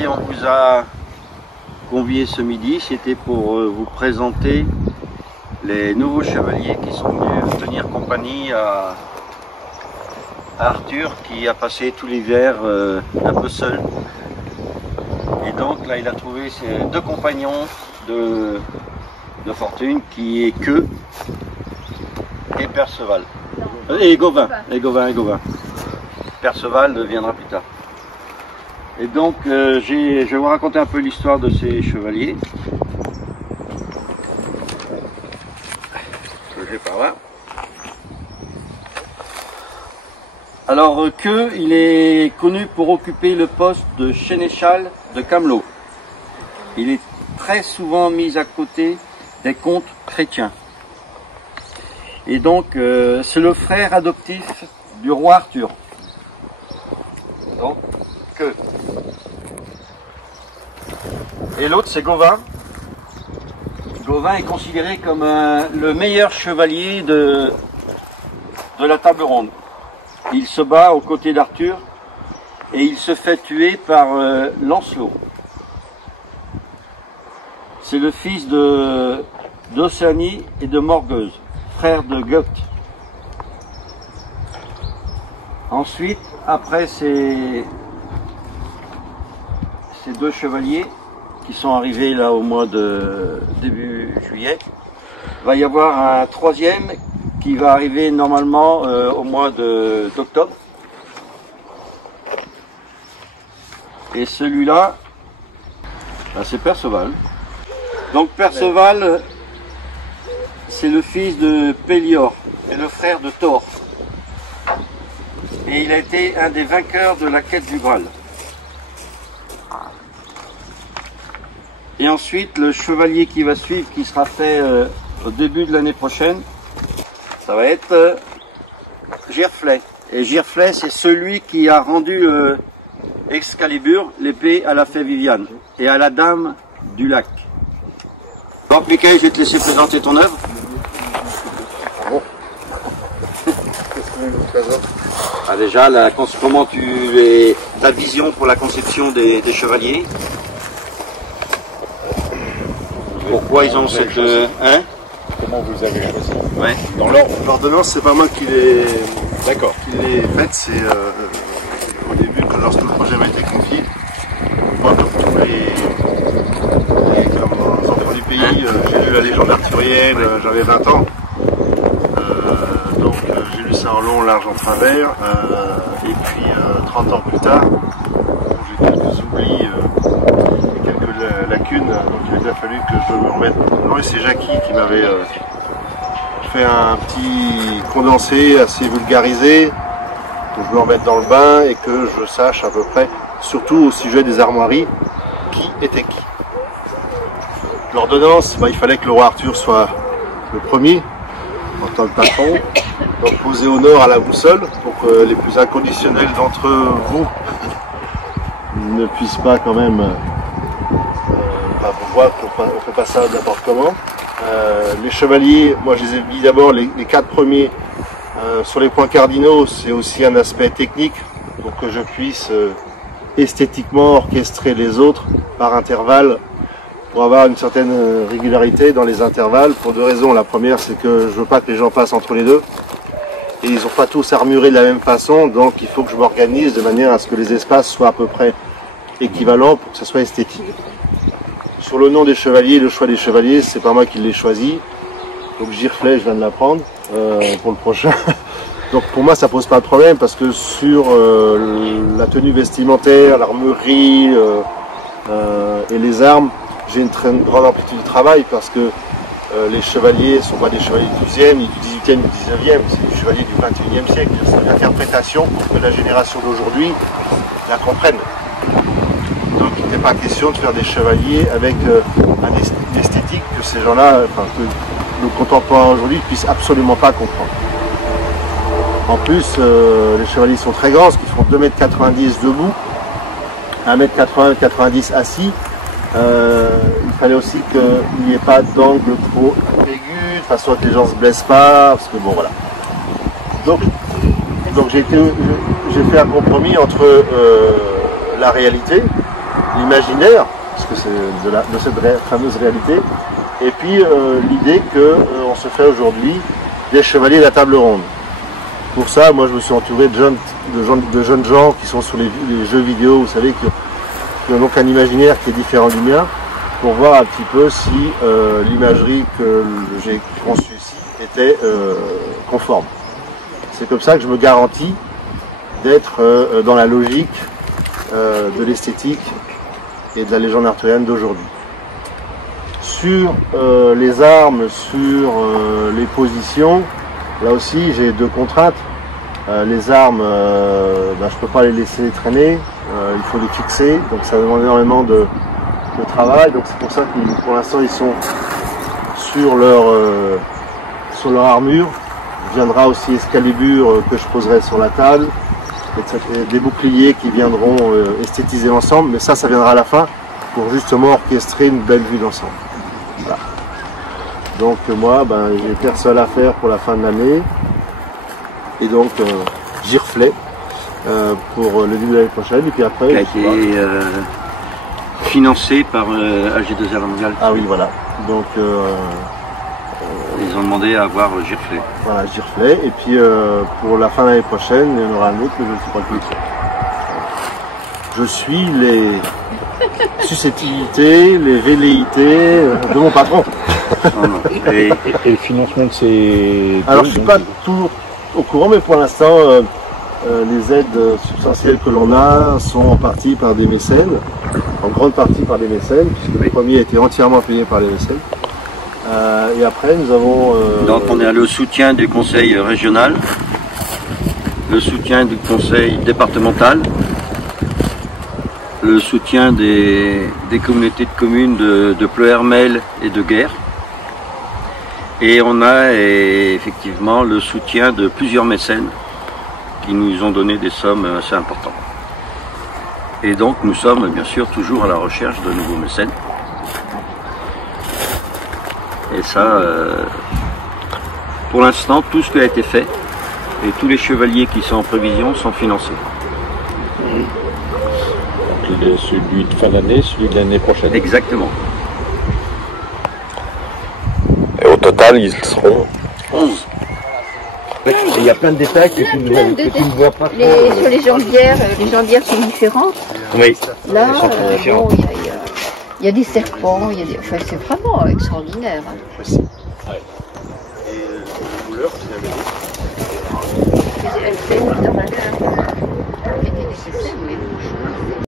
si on vous a convié ce midi, c'était pour vous présenter les nouveaux chevaliers qui sont venus tenir compagnie à Arthur, qui a passé tout l'hiver un peu seul. Et donc là il a trouvé ses deux compagnons de fortune, qui est Queue et Perceval. Et Gauvin. Perceval deviendra plus tard. Et donc je vais vous raconter un peu l'histoire de ces chevaliers. Je vais par là. Alors Queue, il est connu pour occuper le poste de sénéchal de Camelot. Il est très souvent mis à côté des comtes chrétiens. Et donc c'est le frère adoptif du roi Arthur. Donc Queue. Et l'autre c'est Gauvin. Gauvin est considéré comme le meilleur chevalier de la table ronde. Il se bat aux côtés d'Arthur et il se fait tuer par Lancelot. C'est le fils d'Océanie et de Morgeuse, frère de Goethe. Ensuite, après ces deux chevaliers qui sont arrivés là au mois de début juillet, va y avoir un troisième qui va arriver normalement au mois d'octobre. Et celui-là, c'est Perceval. Donc Perceval, c'est le fils de Pélior, et le frère de Thor. Et il a été un des vainqueurs de la quête du Graal. Et ensuite, le chevalier qui va suivre, qui sera fait au début de l'année prochaine, ça va être Giroflée. Et Giroflée, c'est celui qui a rendu Excalibur, l'épée à la fée Viviane, et à la dame du lac. Bon, Michael, je vais te laisser présenter ton œuvre. Bon. Déjà, comment ta vision pour la conception des chevaliers. Pourquoi ils ont cette... Comment vous avez choisi? Ouais. Dans l'ordre. L'ordonnance, c'est pas moi qui l'ai faite, c'est au début, lorsque le projet m'a été confié, moi, comme tous les enfants du pays, j'ai lu la légende arthurienne, j'avais 20 ans. Donc j'ai lu ça en long, large, en travers, et puis 30 ans plus tard, j'ai quelques oublis, quelques lacunes, donc il a bien fallu que je me remette. Non, et c'est Jackie qui m'avait fait un petit condensé assez vulgarisé, que je me remette dans le bain et que je sache à peu près, surtout au sujet des armoiries, qui était qui. L'ordonnance, il fallait que le roi Arthur soit le premier en tant que patron, donc posé au nord à la boussole pour que les plus inconditionnels d'entre vous ne puissent pas quand même vous voir qu'on ne fait pas ça n'importe comment. Les chevaliers, moi je les ai mis d'abord les 4 premiers sur les points cardinaux, c'est aussi un aspect technique pour que je puisse esthétiquement orchestrer les autres par intervalle pour avoir une certaine régularité dans les intervalles pour deux raisons. La première, c'est que je veux pas que les gens passent entre les deux et ils n'ont pas tous armuré de la même façon, donc il faut que je m'organise de manière à ce que les espaces soient à peu près équivalents pour que ce soit esthétique. Sur le nom des chevaliers, le choix des chevaliers, c'est pas moi qui l'ai choisi. Donc Giroflée, je viens de l'apprendre pour le prochain. Donc pour moi, ça pose pas de problème parce que sur la tenue vestimentaire, l'armurerie et les armes, j'ai une très grande amplitude de travail parce que les chevaliers ne sont pas des chevaliers du 12e, ni du 18e, ni du 19e, c'est des chevaliers du 21e siècle. C'est une interprétation pour que la génération d'aujourd'hui la comprenne. Donc il n'était pas question de faire des chevaliers avec une esthétique que ces gens-là, enfin que le contemporain aujourd'hui ne puisse absolument pas comprendre. En plus, les chevaliers sont très grands, parce qu'ils font 2,90 m debout, 1,80 m 90 assis. Il fallait aussi qu'il n'y ait pas d'angle trop aigu, de façon que les gens ne se blessent pas, parce que bon voilà. Donc j'ai fait un compromis entre la réalité, l'imaginaire, parce que c'est de cette fameuse réalité, et puis l'idée qu'on se fait aujourd'hui des chevaliers de la table ronde. Pour ça, moi je me suis entouré de jeunes gens qui sont sur les jeux vidéo, vous savez, qui ont donc un imaginaire qui est différent du mien, pour voir un petit peu si l'imagerie que j'ai conçue ici était conforme. C'est comme ça que je me garantis d'être dans la logique de l'esthétique et de la légende arthurienne d'aujourd'hui. Sur les armes, sur les positions, là aussi j'ai deux contraintes. Les armes, je ne peux pas les laisser traîner, il faut les fixer, donc ça demande énormément de travail. Donc c'est pour ça que pour l'instant ils sont sur leur armure. Il viendra aussi Excalibur que je poserai sur la table, et des boucliers qui viendront esthétiser l'ensemble, mais ça viendra à la fin pour justement orchestrer une belle vue d'ensemble. Voilà. Donc moi, j'ai personne à faire pour la fin de l'année, et donc Girflet pour le début de l'année prochaine, et puis après... Qui a été financé par AG2R Mondial. Ah oui, voilà. Donc ils ont demandé à avoir Girflet. Voilà, Girflet, et puis pour la fin de l'année prochaine, il y en aura un autre, mais je ne sais pas plus. Je suis les susceptibilités, les velléités de mon patron. Et le financement de ces... Alors je ne suis pas toujours au courant, mais pour l'instant, les aides substantielles que l'on a sont en partie par des mécènes, en grande partie par des mécènes, puisque le premier a été entièrement payé par les mécènes. Et après, nous avons... Donc on est le soutien du conseil régional, le soutien du conseil départemental, le soutien des communautés de communes de Pleuhermel et de Guerre. Et on a effectivement le soutien de plusieurs mécènes qui nous ont donné des sommes assez importantes. Et donc nous sommes bien sûr toujours à la recherche de nouveaux mécènes. Et ça, pour l'instant, tout ce qui a été fait et tous les chevaliers qui sont en prévision sont financés. Donc, celui de fin d'année, celui de l'année prochaine. Exactement. Et au total, ils seront 11. Il y a plein de détails que tu ne vois pas. Sur les jambières sont différentes. Oui, Là, elles sont très différentes. il y a des serpents, enfin, c'est vraiment extraordinaire. Hein. Ouais.